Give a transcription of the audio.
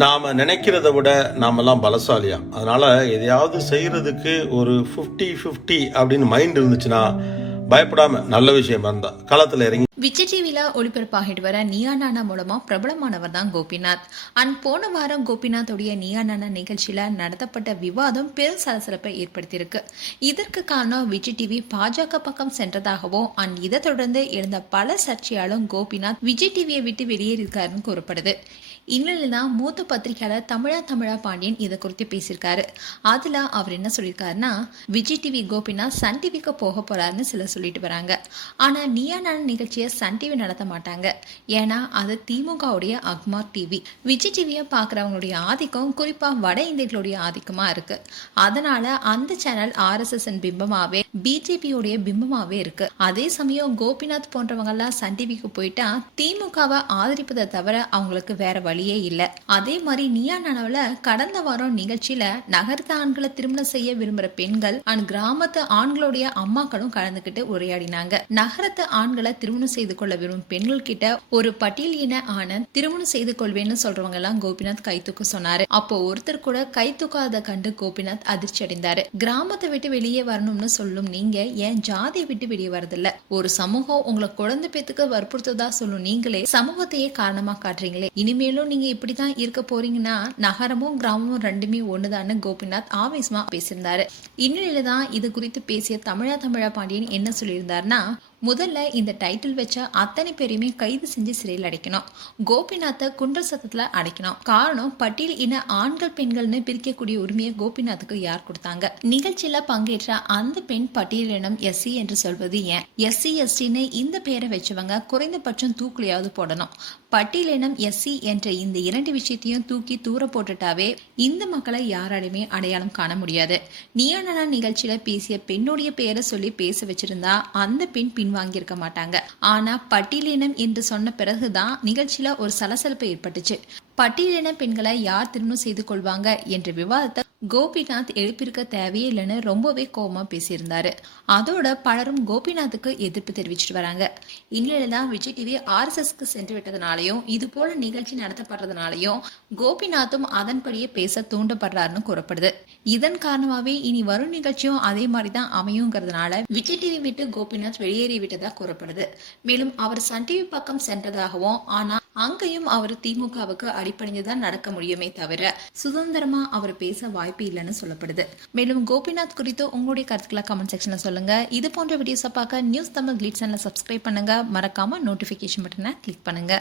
நாம நினைக்கிறத விட நாமெல்லாம் பலசாலியா. அதனால எதையாவது செய்யறதுக்கு ஒரு 50-50 அப்படின்னு மைண்ட் இருந்துச்சுன்னா பயப்படாம நல்ல விஷயம் இருந்தா களத்துல இறங்கி. விஜய் டிவில ஒளிபரப்பாகிட்டு வர நீயா நானா மூலமா பிரபலமானவர் தான் கோபிநாத். போன வாரம் கோபிநாத்துடைய நீயா நானா நிகழ்ச்சியில நடத்தப்பட்ட விவாதம் பெரும் சலசலப்பை ஏற்படுத்தியிருக்கு. இதற்கு காரணம் விஜய் டிவி பாஜக பக்கம் சென்றதாகவும் இதை தொடர்ந்து எழுந்த பல சர்ச்சையாலும் கோபிநாத் விஜய் டிவியை விட்டு வெளியேறியிருக்காருன்னு கூறப்படுது. இந்நிலையில தான் மூத்த பத்திரிகையாளர் தமிழா பாண்டியன் இதை குறித்து பேசியிருக்காரு. அதுல அவர் என்ன சொல்லியிருக்காருன்னா, விஜய் டிவி கோபிநாத் சன் டிவிக்கு போக போறாருன்னு சிலர் சொல்லிட்டு வராங்க. ஆனா நீயா நானா நிகழ்ச்சியை சன் டிவி நடத்த மாட்டாங்க. ஏன்னா அது திமுகவுடைய அக்மார் டிவி. விஜய் டிவியை பாக்குறவங்களுடைய ஆதிக்கம் குறிப்பா வட இந்தியர்களுடைய ஆதிக்கமா இருக்கு. அதனால அந்த சேனல் RSS பிம்பமாவே பிஜேபியோடைய பிம்பமாவே இருக்கு. அதே சமயம் கோபிநாத் போன்றவங்க எல்லாம் சன் டிவிக்கு போயிட்டா திமுகவை ஆதரிப்பதை தவிர அவங்களுக்கு வேற வழியே இல்ல. அதே மாதிரி நீயா நானாவுல கடந்த வாரம் நிகழ்ச்சியில நகரத்து ஆண்களை திருமணம் செய்ய விரும்புற பெண்கள் கிராமத்து ஆண்களுடைய அம்மாக்களும் கலந்துகிட்டு உரையாடினாங்க. நகரத்து ஆண்களை திருமணம் செய்து கொள்ள விரும்பும் பெண்கள் கிட்ட ஒரு பட்டியல் இன ஆணன் திருமணம் செய்து கொள்வேன்னு சொல்றவங்க எல்லாம் கோபிநாத் கை தூக்க சொன்னாரு. அப்போ ஒருத்தர் கூட கை தூக்காத கண்டு கோபிநாத் அதிர்ச்சி அடைந்தாரு. கிராமத்தை விட்டு வெளியே வரணும்னு சொல்லும் நீங்க ஏன் ஜாதியை விட்டு வெளியே வரதில்ல? ஒரு சமூகம் உங்களை குழந்தை பேத்துக்கு வற்புறுத்ததா சொல்லும் நீங்களே சமூகத்தையே காரணமா காட்டுறீங்களே. இனிமேலும் நீங்க இப்படிதான் இருக்க போறீங்கன்னா நகரமும் கிராமமும் ரெண்டுமே ஒண்ணுதான்னு கோபிநாத் ஆவேசமா பேசியிருந்தாரு. இந்நிலையில தான் இது குறித்து பேசிய தமிழா பாண்டியன் என்ன சொல்லியிருந்தாருன்னா, முதல்ல இந்த டைட்டில் வச்ச அத்தனை பேரையுமே கைது செஞ்சு சிறையில் அடைக்கணும். கோபிநாத்தை குண்டர் சத்தத்துல அடைக்கணும். காரணம், பட்டியல் இன ஆண்கள் பெண்கள்னு பிரிக்கக்கூடிய உரிமையை கோபிநாத்துக்கு யார் கொடுத்தாங்க? நிகழ்ச்சியில பங்கேற்ற அந்த பெண் பட்டியலினம் SC என்று சொல்வது ஏன்? SC STன்னு இந்த பெயரை வச்சவங்க குறைந்தபட்சம் தூக்குலையாவது போடணும். பட்டியலினம் SC என்ற இந்த இரண்டு விஷயத்தையும் தூக்கி தூர போட்டுட்டாவே இந்த மக்களை யாராலுமே அடையாளம் காண முடியாது. நீயா நானா நிகழ்ச்சியில பேசிய பெண்ணுடைய பெயரை சொல்லி பேச வச்சிருந்தா அந்த பெண் பின்வாங்கியிருக்க மாட்டாங்க. ஆனா பட்டியலினம் என்று சொன்ன பிறகுதான் நிகழ்ச்சியில ஒரு சலசலப்பு ஏற்பட்டுச்சு. பட்டியலின பெண்களை யார் திருமணம் செய்து கொள்வாங்க என்ற விவாதத்தை கோபிநாத் எழுப்பியிருக்க தேவையே இல்லைன்னு ரொம்பவே கோபமா பேசியிருந்தாரு. அதோட பலரும் கோபிநாத்துக்கு எதிர்ப்பு தெரிவிச்சுட்டு வராங்க. இந்நிலையில்தான் விஜய் டிவி RSSக்கு சென்று விட்டதுனாலையும் இது போல நிகழ்ச்சி நடத்தப்படுறதுனாலையும் கோபிநாத்தும் அதன்படியே பேச தூண்டப்படுறாருன்னு கூறப்படுது. இதன் காரணமாவே இனி வரும் நிகழ்ச்சியும் அதே மாதிரிதான் அமையுங்கிறதுனால விஜய் டிவி விட்டு கோபிநாத் வெளியேறி விட்டதா கூறப்படுது. மேலும் அவர் சன் டிவி பக்கம் சென்றதாகவும், ஆனா அங்கேயும் அவர் திமுகவுக்கு அடிப்படைஞ்சுதான் நடக்க முடியுமே தவிர சுதந்திரமா அவர் பேச வாய்ப்பு இல்லைன்னு சொல்லப்படுது. மேலும் கோபிநாத் குறித்து உங்களுடைய கருத்துக்களை கமெண்ட் செக்ஷன்ல சொல்லுங்க. இது போன்ற வீடியோஸை பார்க்க நியூஸ் தமிழ் கிளிட்ஸ் சேனலை சப்ஸ்கிரைப் பண்ணுங்க. மறக்காம நோட்டிபிகேஷன் பட்டனை கிளிக் பண்ணுங்க.